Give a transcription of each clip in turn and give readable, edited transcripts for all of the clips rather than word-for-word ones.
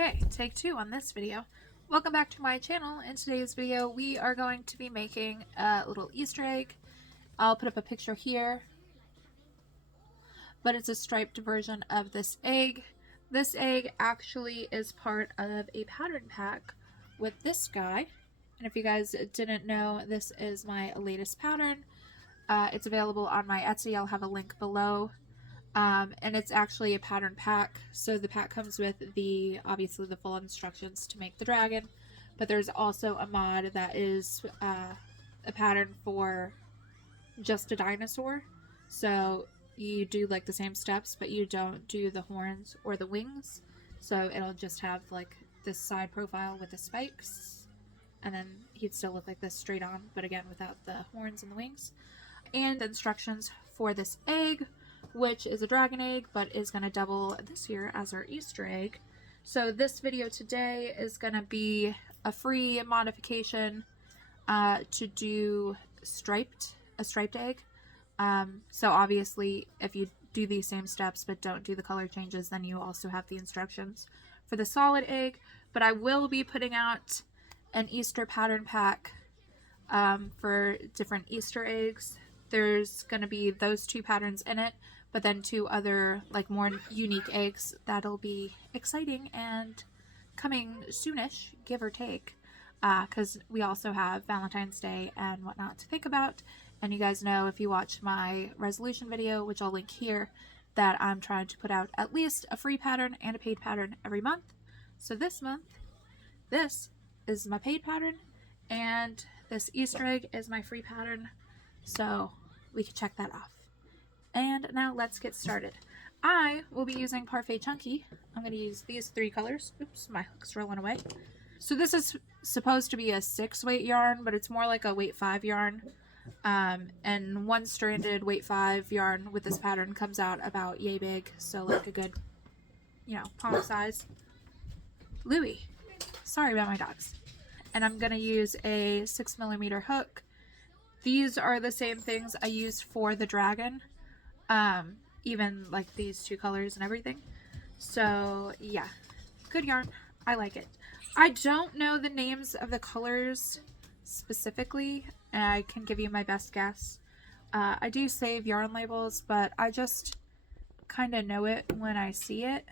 Okay, take two on this video. Welcome back to my channel. In today's video, we are going to be making a little Easter egg. I'll put up a picture here, but it's a striped version of this egg. This egg actually is part of a pattern pack with this guy. And if you guys didn't know, this is my latest pattern. It's available on my Etsy. I'll have a link below. And it's actually a pattern pack. So the pack comes with obviously the full instructions to make the dragon, but there's also a mod that is a pattern for just a dinosaur. So you do like the same steps, but you don't do the horns or the wings. So it'll just have like this side profile with the spikes, and then he'd still look like this straight on, but again without the horns and the wings. And instructions for this egg, which is a dragon egg, but is going to double this year as our Easter egg. So this video today is going to be a free modification to do a striped egg. So obviously if you do these same steps but don't do the color changes, then you also have the instructions for the solid egg. But I will be putting out an Easter pattern pack for different Easter eggs. There's going to be those two patterns in it, but then two other like more unique eggs that'll be exciting and coming soonish, give or take, because we also have Valentine's Day and whatnot to think about. And you guys know, if you watch my resolution video, which I'll link here, that I'm trying to put out at least a free pattern and a paid pattern every month. So this month, this is my paid pattern and this Easter egg is my free pattern, so we can check that off. And now let's get started. I will be using Parfait Chunky. I'm going to use these three colors. Oops, my hook's rolling away. So this is supposed to be a 6-weight yarn, but it's more like a weight 5 yarn. And one stranded weight 5 yarn with this pattern comes out about yay big, so like a good, palm size. Louie, sorry about my dogs. And I'm going to use a 6mm hook. These are the same things I used for the dragon. Even like these two colors and everything. So yeah, good yarn. I like it. I don't know the names of the colors specifically. I can give you my best guess. I do save yarn labels, but I just kind of know it when I see it,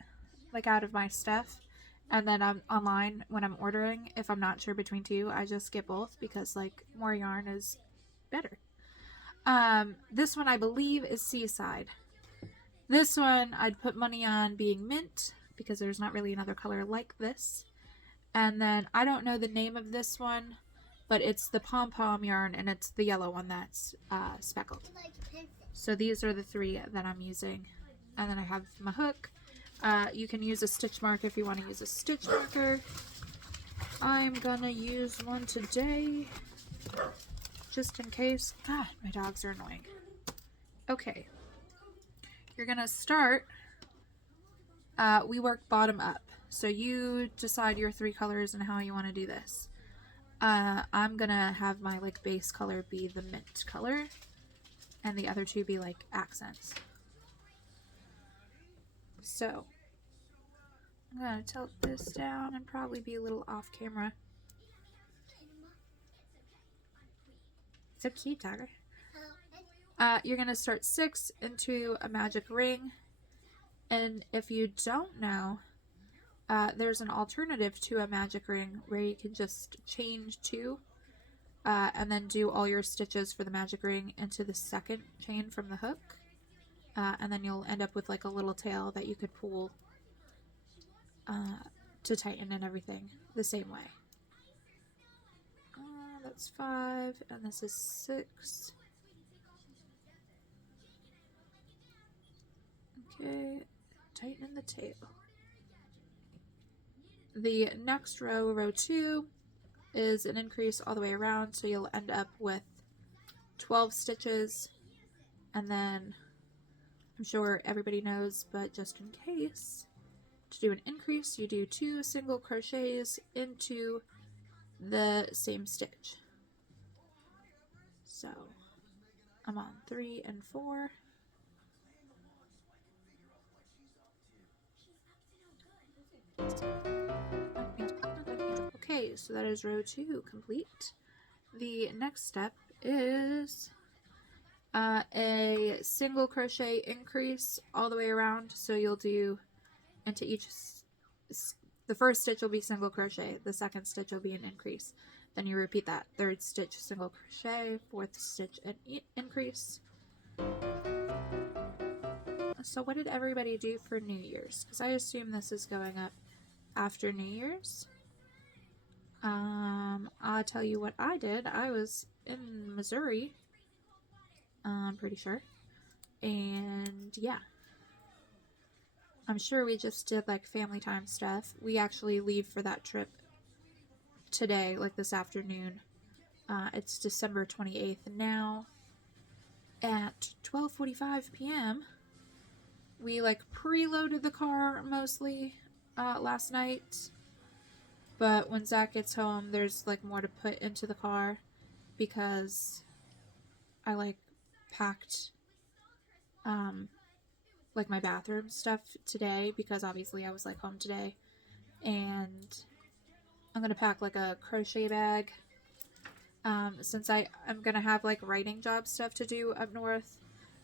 like out of my stuff. And then I'm online when I'm ordering. If I'm not sure between two, I just get both because like more yarn is better. This one I believe is Seaside. This one I'd put money on being Mint because there's not really another color like this. And then I don't know the name of this one, but it's the Pom Pom yarn and it's the yellow one that's speckled. So these are the three that I'm using. And then I have my hook. You can use a stitch marker if you want to use a stitch marker. I'm gonna use one today, just in case. God, my dogs are annoying. Okay. You're gonna start, we work bottom up. So you decide your three colors and how you want to do this. I'm gonna have my like base color be the mint color, and the other two be like accents. So I'm gonna tilt this down and probably be a little off camera. So cute, Tiger. You're going to start 6 into a magic ring. And if you don't know, there's an alternative to a magic ring where you can just chain 2 and then do all your stitches for the magic ring into the second chain from the hook. And then you'll end up with like a little tail that you could pull to tighten and everything the same way. That's 5, and this is 6. Okay, tighten the tail. The next row, row 2, is an increase all the way around, so you'll end up with 12 stitches, and then I'm sure everybody knows, but just in case, to do an increase, you do 2 single crochets into the same stitch. So I'm on 3 and 4. Okay, so that is row 2 complete. The next step is a single crochet increase all the way around. So you'll do into each, the first stitch will be single crochet, the second stitch will be an increase. Then you repeat that. Third stitch, single crochet, fourth stitch, an increase. So what did everybody do for New Year's? Because I assume this is going up after New Year's. I'll tell you what I did. I was in Missouri, I'm pretty sure. And yeah, I'm sure we just did like family time stuff. We actually leave for that trip today, like this afternoon. It's December 28th now. At 12:45 p.m. we like preloaded the car mostly last night. But when Zach gets home, there's like more to put into the car because I like packed like my bathroom stuff today because obviously I was like home today. And I'm gonna pack like a crochet bag since I'm gonna have like writing job stuff to do up north.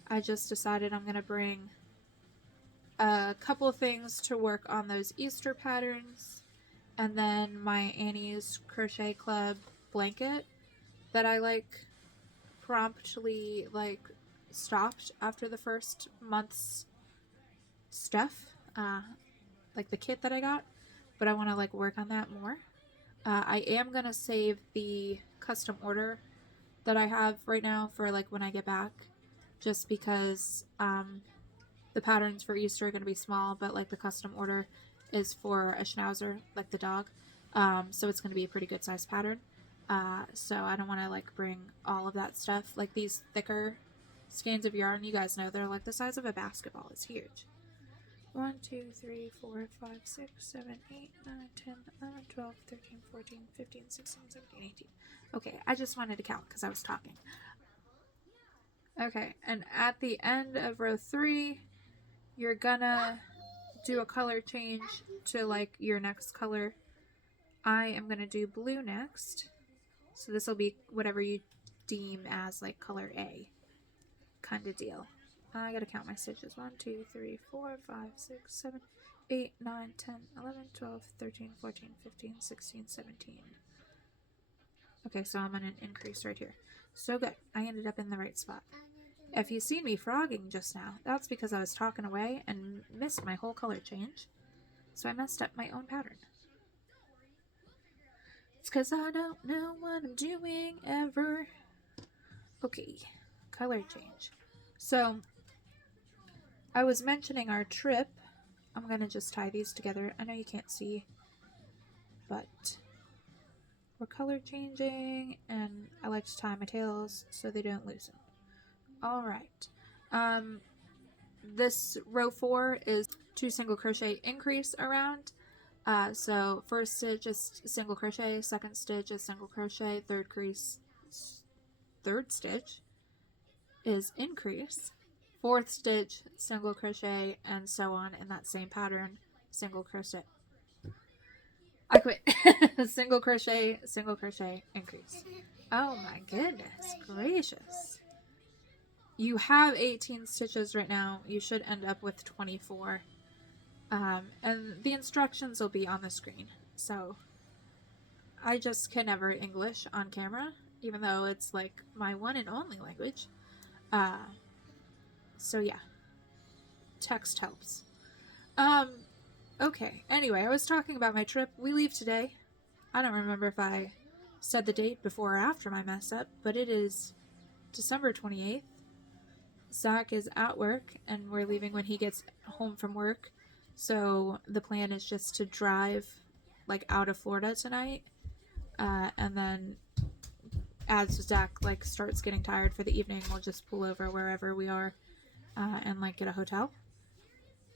I just decided I'm gonna bring a couple of things to work on those Easter patterns, and then my Annie's Crochet Club blanket that I like promptly like stopped after the first month's stuff, like the kit that I got, but I want to like work on that more. I am gonna save the custom order that I have right now for like when I get back, just because the patterns for Easter are gonna be small, but like the custom order is for a schnauzer, like the dog, so it's gonna be a pretty good size pattern. So I don't want to like bring all of that stuff. Like these thicker skeins of yarn, you guys know they're like the size of a basketball. It's huge. 1, 2, 3, 4, 5, 6, 7, 8, 9, 10, 11, 12, 13, 14, 15, 16, 17, 18. Okay, I just wanted to count because I was talking. Okay, and at the end of row 3, you're gonna do a color change to like your next color. I am gonna do blue next. So this will be whatever you deem as like color A kind of deal. I gotta count my stitches. 1, 2, 3, 4, 5, 6, 7, 8, 9, 10, 11, 12, 13, 14, 15, 16, 17. Okay, so I'm on an increase right here. So good. I ended up in the right spot. If you seen me frogging just now, that's because I was talking away and missed my whole color change. So I messed up my own pattern. It's because I don't know what I'm doing ever. Okay, color change. So, I was mentioning our trip. I'm going to just tie these together. I know you can't see, but we're color changing, and I like to tie my tails so they don't loosen. Alright. This row 4 is 2 single crochet increase around. So first stitch is single crochet, second stitch is single crochet, third stitch is increase, fourth stitch single crochet, and so on in that same pattern. Single crochet. I quit. Single crochet, increase. Oh my goodness gracious. You have 18 stitches right now. You should end up with 24. And the instructions will be on the screen. So I just can never English on camera, even though it's like my one and only language. So yeah, text helps. Okay, anyway, I was talking about my trip. We leave today. I don't remember if I said the date before or after my mess up, but it is December 28th. Zach is at work, and we're leaving when he gets home from work. So the plan is just to drive like out of Florida tonight, and then as Zach like starts getting tired for the evening, we'll just pull over wherever we are and like get a hotel,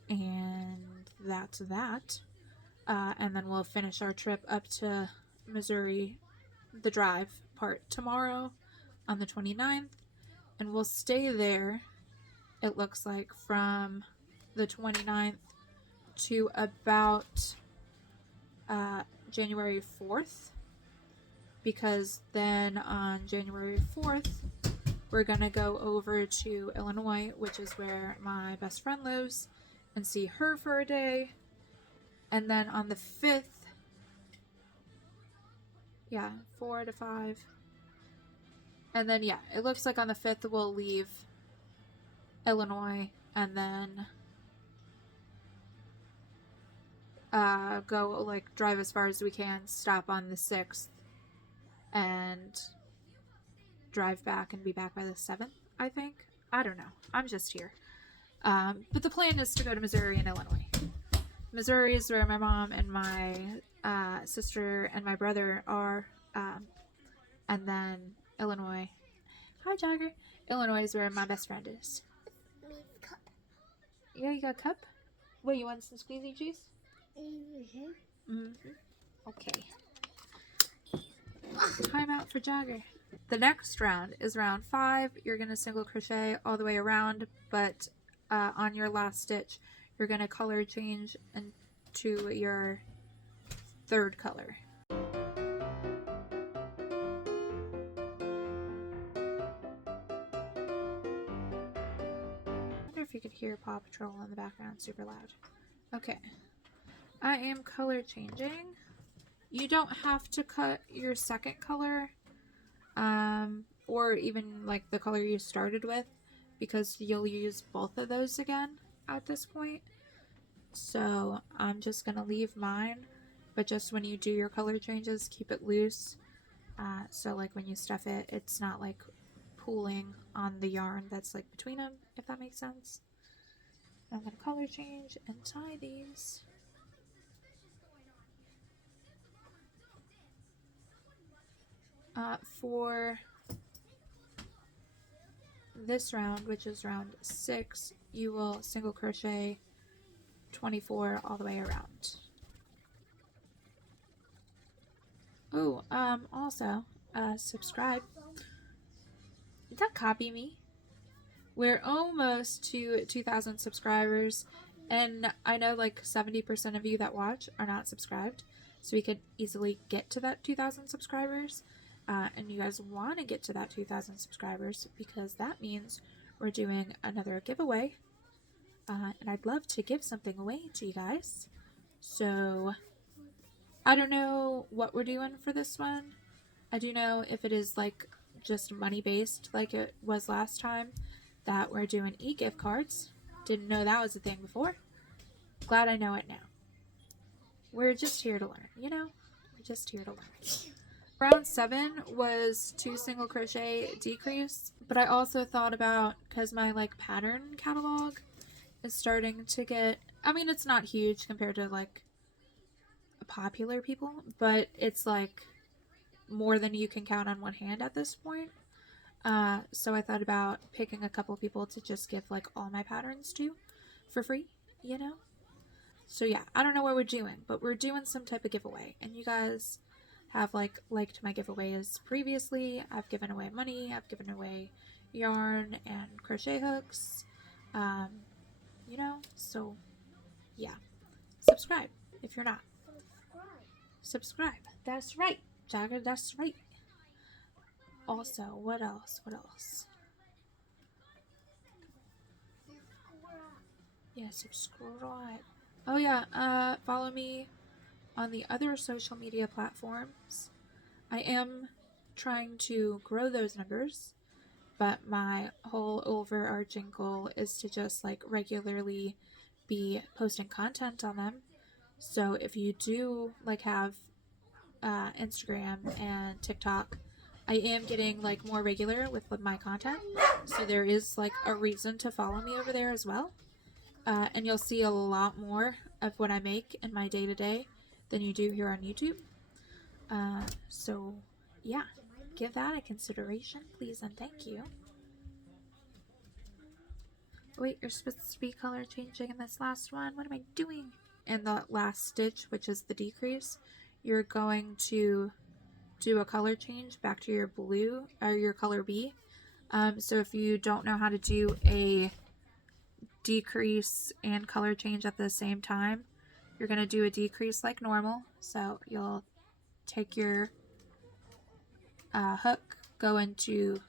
and that's that. And then we'll finish our trip up to Missouri, the drive part, tomorrow on the 29th, and we'll stay there, it looks like, from the 29th to about January 4th, because then on January 4th, we're gonna go over to Illinois, which is where my best friend lives, and see her for a day. And then on the 5th, yeah, 4 to 5. And then, yeah, it looks like on the 5th we'll leave Illinois and then go, like, drive as far as we can, stop on the 6th, and drive back and be back by the 7th, I think. I don't know. I'm just here. But the plan is to go to Missouri and Illinois. Missouri is where my mom and my sister and my brother are. And then Illinois. Hi, Jagger. Illinois is where my best friend is. Cup. Yeah, you got a cup? What, you want some squeezy juice? Okay. Time out for Jagger. The next round is round 5. You're going to single crochet all the way around, but on your last stitch, you're going to color change into your 3rd color. I wonder if you could hear Paw Patrol in the background super loud. Okay. I am color changing. You don't have to cut your 2nd color, or even like the color you started with, because you'll use both of those again at this point. So I'm just gonna leave mine, but just when you do your color changes, keep it loose. So like when you stuff it, it's not like pooling on the yarn that's like between them, if that makes sense. I'm gonna color change and tie these. For this round, which is round 6, you will single crochet 24 all the way around. Oh, also, subscribe. Did that copy me? We're almost to 2,000 subscribers, and I know like 70% of you that watch are not subscribed, so we could easily get to that 2,000 subscribers. And you guys want to get to that 2,000 subscribers, because that means we're doing another giveaway. And I'd love to give something away to you guys. So, I don't know what we're doing for this one. I do know if it is like just money based like it was last time, that we're doing e-gift cards. Didn't know that was a thing before. Glad I know it now. We're just here to learn, you know? We're just here to learn. Round 7 was 2 single crochet decrease, but I also thought about, because my like pattern catalog is starting to get, I mean, it's not huge compared to like popular people, but it's like more than you can count on one hand at this point. So I thought about picking a couple people to just give like all my patterns to for free, you know? So yeah, I don't know what we're doing, but we're doing some type of giveaway, and you guys have liked my giveaways previously. I've given away money, I've given away yarn and crochet hooks, you know, so yeah, subscribe if you're not. Subscribe, that's right, Jagger, that's right. Also, what else? Yeah, subscribe. Oh yeah, follow me on the other social media platforms. I am trying to grow those numbers, but my whole overarching goal is to just like regularly be posting content on them. So if you do like have Instagram and TikTok, I am getting like more regular with my content, so there is like a reason to follow me over there as well. And you'll see a lot more of what I make in my day-to-day than you do here on YouTube. So yeah, give that a consideration, please and thank you. Wait, you're supposed to be color changing in this last one. What am I doing? In the last stitch, which is the decrease, you're going to do a color change back to your blue or your color B. So if you don't know how to do a decrease and color change at the same time, you're going to do a decrease like normal. So you'll take your hook, go into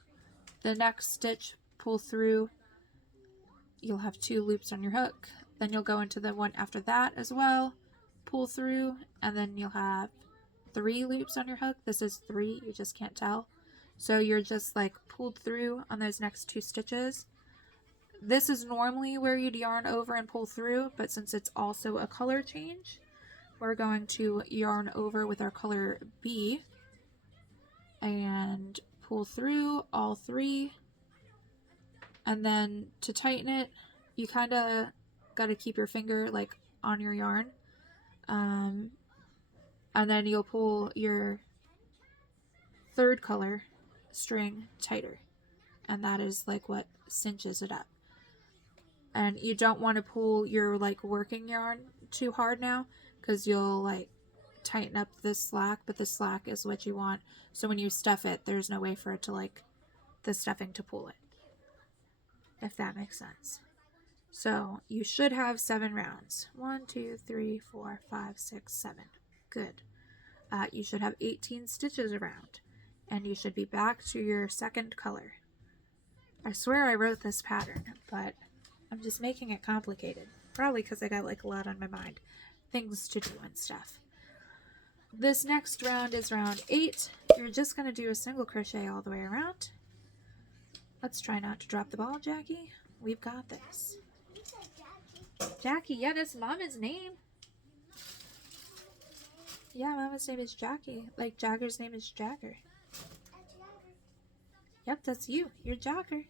the next stitch, pull through. You'll have 2 loops on your hook. Then you'll go into the one after that as well, pull through, and then you'll have 3 loops on your hook. This is 3, you just can't tell. So you're just like pulled through on those next 2 stitches. This is normally where you'd yarn over and pull through, but since it's also a color change, we're going to yarn over with our color B and pull through all 3. And then to tighten it, you kind of got to keep your finger like on your yarn. And then you'll pull your 3rd color string tighter. And that is like what cinches it up. And you don't want to pull your like working yarn too hard now, because you'll like tighten up this slack, but the slack is what you want. So when you stuff it, there's no way for it to like the stuffing to pull it, if that makes sense. So you should have 7 rounds. 1, 2, 3, 4, 5, 6, 7. Good. You should have 18 stitches around, and you should be back to your 2nd color. I swear I wrote this pattern, but I'm just making it complicated. Probably because I got like a lot on my mind. Things to do and stuff. This next round is round 8. You're just going to do a single crochet all the way around. Let's try not to drop the ball, Jackie. We've got this. Jackie, yeah, that's Mama's name. Yeah, Mama's name is Jackie. Like Jagger's name is Jagger. Yep, that's you. You're Jagger.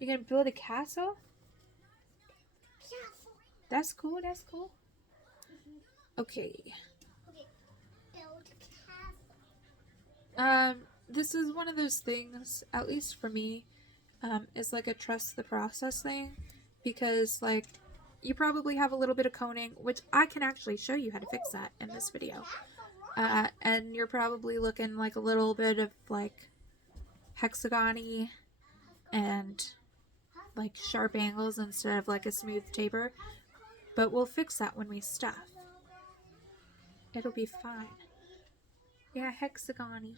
You're gonna build a castle? That's cool, that's cool. Okay. This is one of those things, at least for me, is like a trust the process thing, because like you probably have a little bit of coning, which I can actually show you how to fix that in this video. And you're probably looking like a little bit of like hexagon-y and like sharp angles instead of like a smooth taper, but we'll fix that when we stuff. It'll be fine. Yeah, hexagon-y.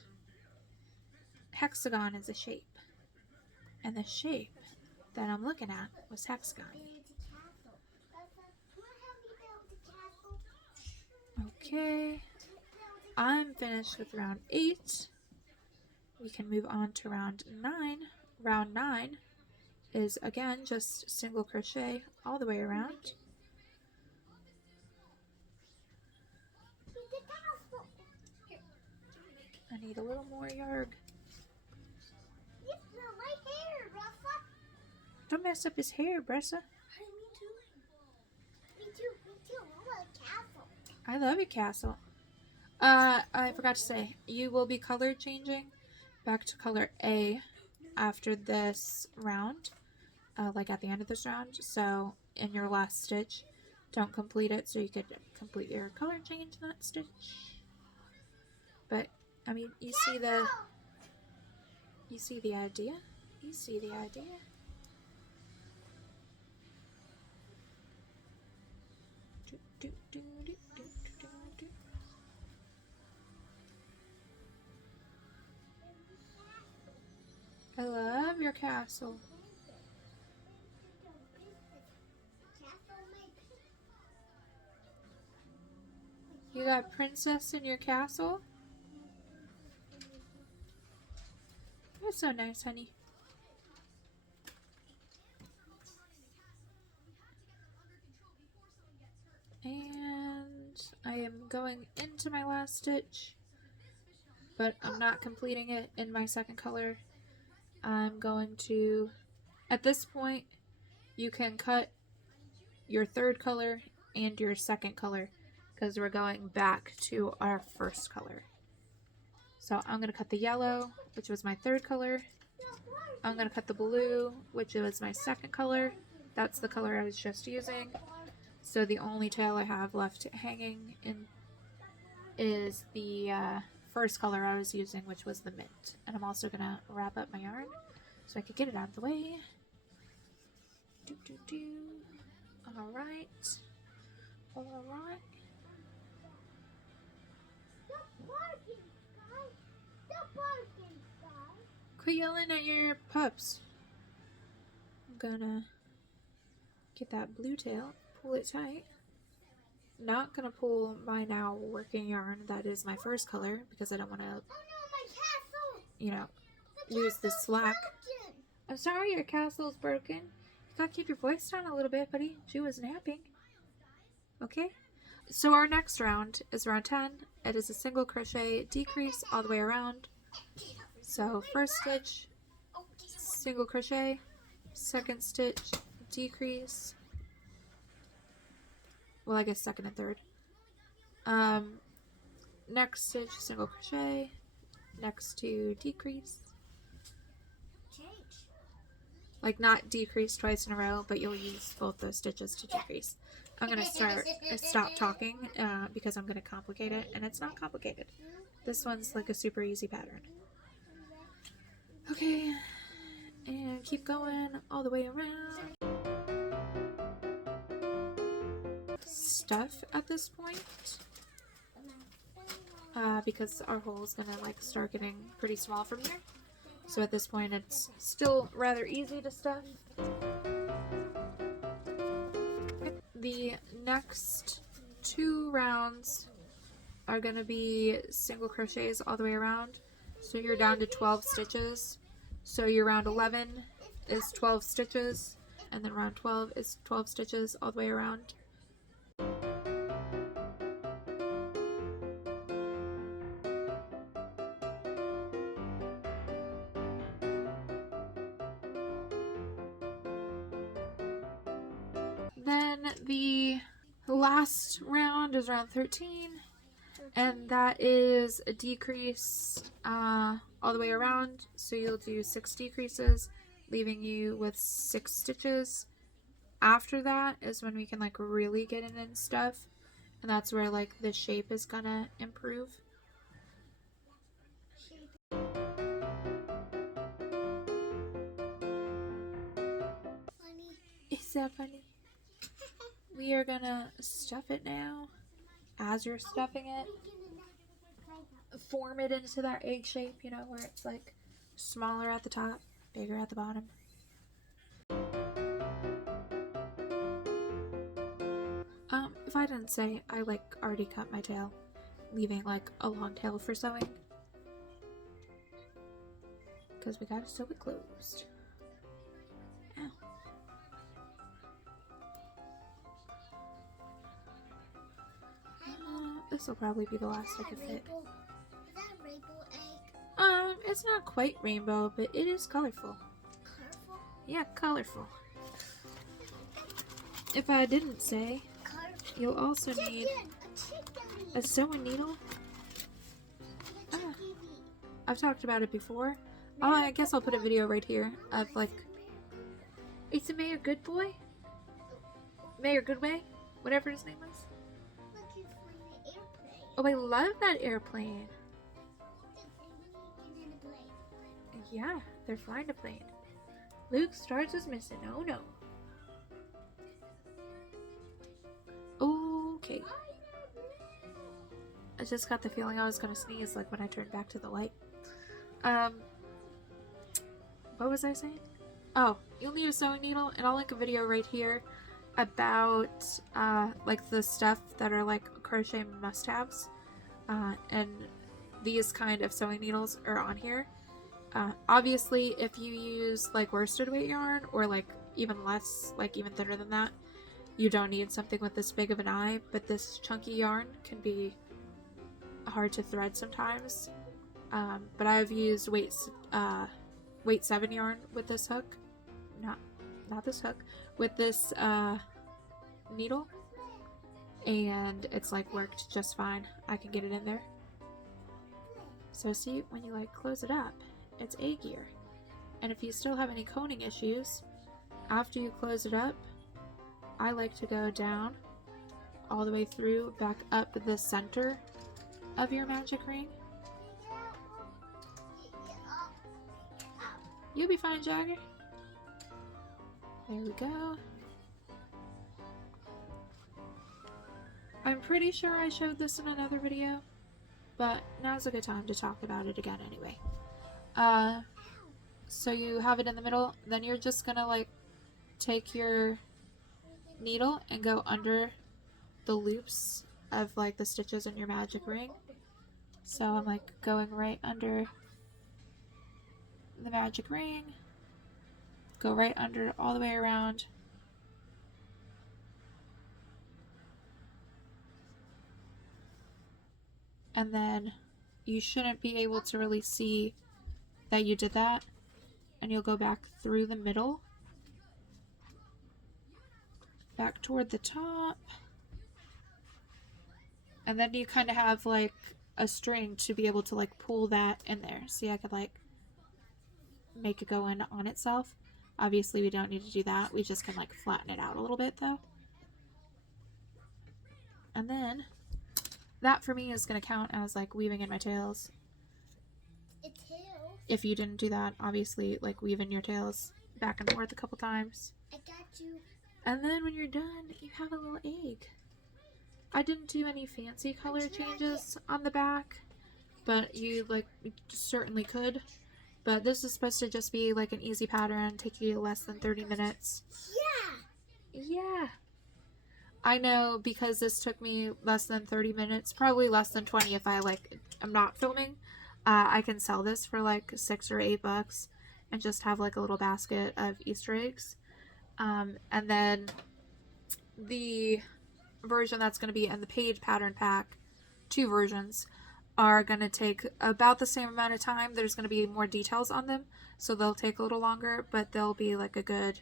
Hexagon is a shape, and the shape that I'm looking at was hexagon-y. Okay, I'm finished with round 8. We can move on to round 9. Round 9 is again just single crochet all the way around. I need a little more yarn. Don't mess up his hair, Bressa. Me too. I want a castle. I love your castle. I forgot to say, you will be color changing back to color A after this round, like at the end of this round. So in your last stitch, don't complete it so you could complete your color change in that stitch. But I mean, you see the idea. You see the idea. I love your castle. You got princess in your castle? That's so nice, honey. And I am going into my last stitch, but I'm not completing it in my second color. I'm going to, at this point, you can cut your third color and your second color because we're going back to our first color. So I'm going to cut the yellow, which was my third color. I'm going to cut the blue, which was my second color. That's the color I was just using. So the only tail I have left hanging in is the first color I was using, which was the mint. And I'm also going to wrap up my yarn so I could get it out of the way. Alright. Alright. Stop barking, guys. Stop barking, guys. Quit yelling at your pups. I'm gonna get that blue tail, pull it tight. Not gonna pull my now working yarn that is my first color because I don't want to, Oh no, my castle. you know, The lose the castle's slack. broken. I'm sorry your castle's broken. You gotta keep your voice down a little bit, buddy. She was napping. Okay? So our next round is round 10. It is a single crochet decrease all the way around. So first stitch, single crochet, second stitch, decrease. Well, I guess second and third. Next stitch, single crochet, next to decrease. Like not decrease twice in a row, but you'll use both those stitches to decrease. I'm going to stop talking because I'm going to complicate it, and it's not complicated. This one's like a super easy pattern. Okay, and keep going all the way around. Stuff at this point because our hole is going to like start getting pretty small from here. So at this point it's still rather easy to stuff. The next 2 rounds are going to be single crochets all the way around. So you're down to 12 stitches. So your round 11 is 12 stitches, and then round 12 is 12 stitches all the way around. Then the last round is round 13, and that is a decrease all the way around. So you'll do 6 decreases, leaving you with 6 stitches. After that is when we can like really get in and stuff, and that's where like the shape is gonna improve. Funny. Is that funny? We are gonna stuff it now. As you're stuffing it, form it into that egg shape, you know, where it's like smaller at the top, bigger at the bottom. If I didn't say, I like already cut my tail, leaving like a long tail for sewing, because we gotta sew it closed. Ow. This will probably be the last I could fit. Is that a rainbow egg? It's not quite rainbow, but it is colorful. Colorful? Yeah, colorful. If I didn't say, you'll also need a sewing needle. I've talked about it before. Oh, I guess I'll put a video right here of like, it's a Mayor Good Boy? Mayor Goodway? Whatever his name is. Oh, I love that airplane. Yeah, they're flying a plane. Luke Stars is missing. Oh no. Okay. I just got the feeling I was gonna sneeze like when I turned back to the light. What was I saying? Oh, you'll need a sewing needle, and I'll link a video right here about like the stuff that are like crochet must-haves, and these kind of sewing needles are on here. Obviously, if you use like worsted weight yarn or like even less, like even thinner than that, you don't need something with this big of an eye, but this chunky yarn can be hard to thread sometimes. But I've used weight 7 yarn with this hook, not this hook, with this needle, and it's like worked just fine. I can get it in there. So see, when you like close it up, it's eggier. And if you still have any coning issues, after you close it up, I like to go down all the way through, back up the center of your magic ring. You'll be fine, Jagger. There we go. pretty sure I showed this in another video, but now's a good time to talk about it again anyway. So you have it in the middle, then you're just gonna like take your needle and go under the loops of like the stitches in your magic ring. So I'm like going right under the magic ring, go right under all the way around, and then you shouldn't be able to really see that you did that, and you'll go back through the middle, back toward the top, and then you kind of have like a string to be able to like pull that in there. See, I could like make it go in on itself. Obviously we don't need to do that, we just can like flatten it out a little bit though. And then that for me is going to count as like weaving in my tails. If you didn't do that, obviously like weave in your tails back and forth a couple times. I got you. And then when you're done, you have a little egg. I didn't do any fancy color changes on the back, but you like certainly could. But this is supposed to just be like an easy pattern, take you less than 30 minutes. Yeah. I know, because this took me less than 30 minutes, probably less than 20 if I like I'm not filming. I can sell this for like $6 or $8 and just have like a little basket of Easter eggs. And then the version that's going to be in the page pattern pack, 2 versions, are going to take about the same amount of time. There's going to be more details on them, so they'll take a little longer, but they'll be like a good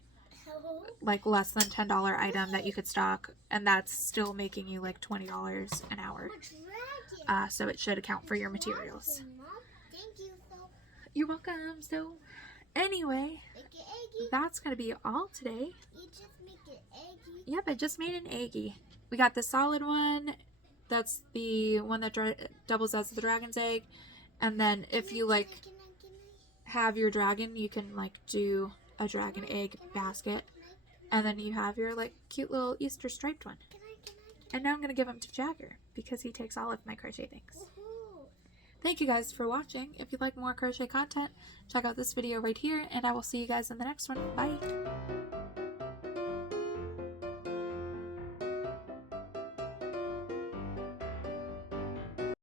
like less than $10 item that you could stock, and that's still making you like $20 an hour. So it should account for your materials. Thank you. You're welcome. So anyway, that's gonna be all today. You just make it eggy. Yep, I just made an eggy. We got the solid one. That's the one that doubles as the dragon's egg. And then if you like have your dragon, you can like do a dragon egg basket. And then you have your like cute little Easter striped one. And now I'm going to give them to Jagger because he takes all of my crochet things. Thank you guys for watching. If you'd like more crochet content, check out this video right here, and I will see you guys in the next one. Bye!